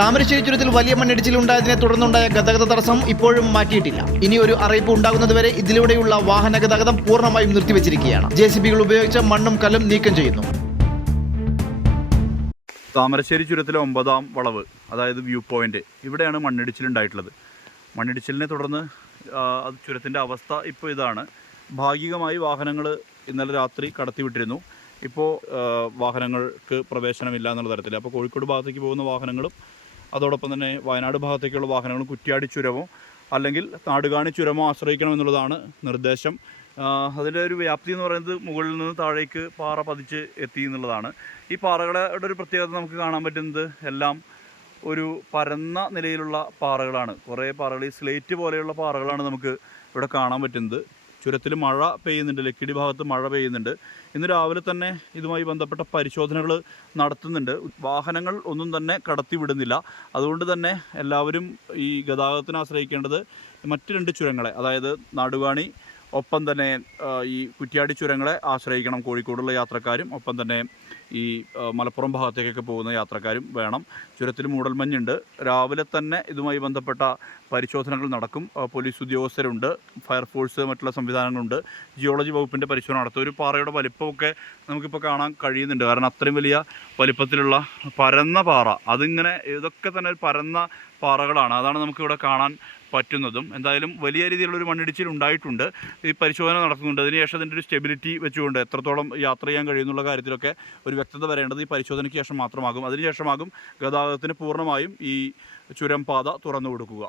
താമരശ്ശേരി ചുരത്തിൽ വലിയ മണ്ണിടിച്ചിലുണ്ടായതിനെ തുടർന്നുണ്ടായ ഗതാഗത തടസ്സം ഇപ്പോഴും മാറ്റിയിട്ടില്ല. ഇനി ഒരു അറിയിപ്പ് ഉണ്ടാകുന്നതുവരെ ഇതിലൂടെയുള്ള വാഹന ഗതാഗതം പൂർണ്ണമായും നിർത്തിവച്ചിരിക്കുകയാണ്. JCBകൾ ഉപയോഗിച്ച് മണ്ണും കല്ലും നീക്കം ചെയ്യുന്നു. താമരശ്ശേരി ചുരത്തിലെ 9ാം വളവ്, അതായത് വ്യൂ പോയിന്റ്, ഇവിടെയാണ് മണ്ണിടിച്ചിലുണ്ടായിട്ടുള്ളത്. മണ്ണിടിച്ചിലിനെ തുടർന്ന് ചുരത്തിൻ്റെ അവസ്ഥ ഇപ്പോൾ ഇതാണ്. ഭാഗികമായി വാഹനങ്ങൾ ഇന്നലെ രാത്രി കടത്തിവിട്ടിരുന്നു. ഇപ്പോൾ വാഹനങ്ങൾക്ക് പ്രവേശനമില്ല എന്നുള്ള തരത്തിൽ. അപ്പോൾ കോഴിക്കോട് ഭാഗത്തേക്ക് പോകുന്ന വാഹനങ്ങളും അതോടൊപ്പം തന്നെ വയനാട് ഭാഗത്തേക്കുള്ള വാഹനങ്ങളും കുറ്റ്യാടി ചുരമോ അല്ലെങ്കിൽ നാടുകാണി ചുരമോ ആശ്രയിക്കണം എന്നുള്ളതാണ് നിർദ്ദേശം. അതിൻ്റെ ഒരു വ്യാപ്തി എന്ന് പറയുന്നത് മുകളിൽ നിന്ന് താഴേക്ക് പാറ പതിച്ച് എത്തി എന്നുള്ളതാണ്. ഈ പാറകളുടെ ഒരു പ്രത്യേകത നമുക്ക് കാണാൻ പറ്റുന്നത് എല്ലാം ഒരു പരന്ന നിലയിലുള്ള പാറകളാണ്. കുറേ പാറകൾ, ഈ സ്ലേറ്റ് പോലെയുള്ള പാറകളാണ് നമുക്ക് ഇവിടെ കാണാൻ പറ്റുന്നത്. ചുരത്തിൽ മഴ പെയ്യുന്നുണ്ട്, ലക്കിടി ഭാഗത്ത് മഴ പെയ്യുന്നുണ്ട്. ഇന്ന് രാവിലെ തന്നെ ഇതുമായി ബന്ധപ്പെട്ട പരിശോധനകൾ നടത്തുന്നുണ്ട്. വാഹനങ്ങൾ ഒന്നും തന്നെ കടത്തിവിടുന്നില്ല. അതുകൊണ്ട് തന്നെ എല്ലാവരും ഈ ഗതാഗതത്തിന് ആശ്രയിക്കേണ്ടത് മറ്റ് 2 ചുരങ്ങളെ, അതായത് നാടുകാണി ഒപ്പം തന്നെ ഈ കുറ്റ്യാടി ചുരങ്ങളെ ആശ്രയിക്കണം കോഴിക്കോടുള്ള യാത്രക്കാരും, ഒപ്പം തന്നെ ഈ മലപ്പുറം ഭാഗത്തേക്കൊക്കെ പോകുന്ന യാത്രക്കാരും വേണം. ചുരത്തിൽ മൂടൽമഞ്ഞുണ്ട്. രാവിലെ തന്നെ ഇതുമായി ബന്ധപ്പെട്ട പരിശോധനകൾ നടക്കും. പോലീസ് ഉദ്യോഗസ്ഥരുണ്ട്, ഫയർഫോഴ്സ്, മറ്റുള്ള സംവിധാനങ്ങളുണ്ട്. ജിയോളജി വകുപ്പിൻ്റെ പരിശോധന നടത്തും. ഒരു പാറയുടെ വലിപ്പമൊക്കെ നമുക്കിപ്പോൾ കാണാൻ കഴിയുന്നുണ്ട്. കാരണം അത്രയും വലിയ വലിപ്പത്തിലുള്ള പരന്ന പാറ, അതിങ്ങനെ ഇതൊക്കെ തന്നെ പരന്ന പാറകളാണ്. അതാണ് നമുക്കിവിടെ കാണാൻ പറ്റുന്നതും. എന്തായാലും വലിയ രീതിയിലുള്ളൊരു മണ്ണിടിച്ചിൽ ഉണ്ടായിട്ടുണ്ട്. ഈ പരിശോധന നടക്കുന്നുണ്ട്. അതിനുശേഷം അതിൻ്റെ ഒരു സ്റ്റെബിലിറ്റി വെച്ചുകൊണ്ട് എത്രത്തോളം യാത്ര ചെയ്യാൻ കഴിയുന്നുള്ള കാര്യത്തിലൊക്കെ ഒരു വ്യക്തത വരേണ്ടത് ഈ പരിശോധനയ്ക്ക് ശേഷം മാത്രമാകും. അതിനുശേഷമാകും ഗതാഗതത്തിന് പൂർണ്ണമായും ഈ ചുരം പാത തുറന്നു കൊടുക്കുക.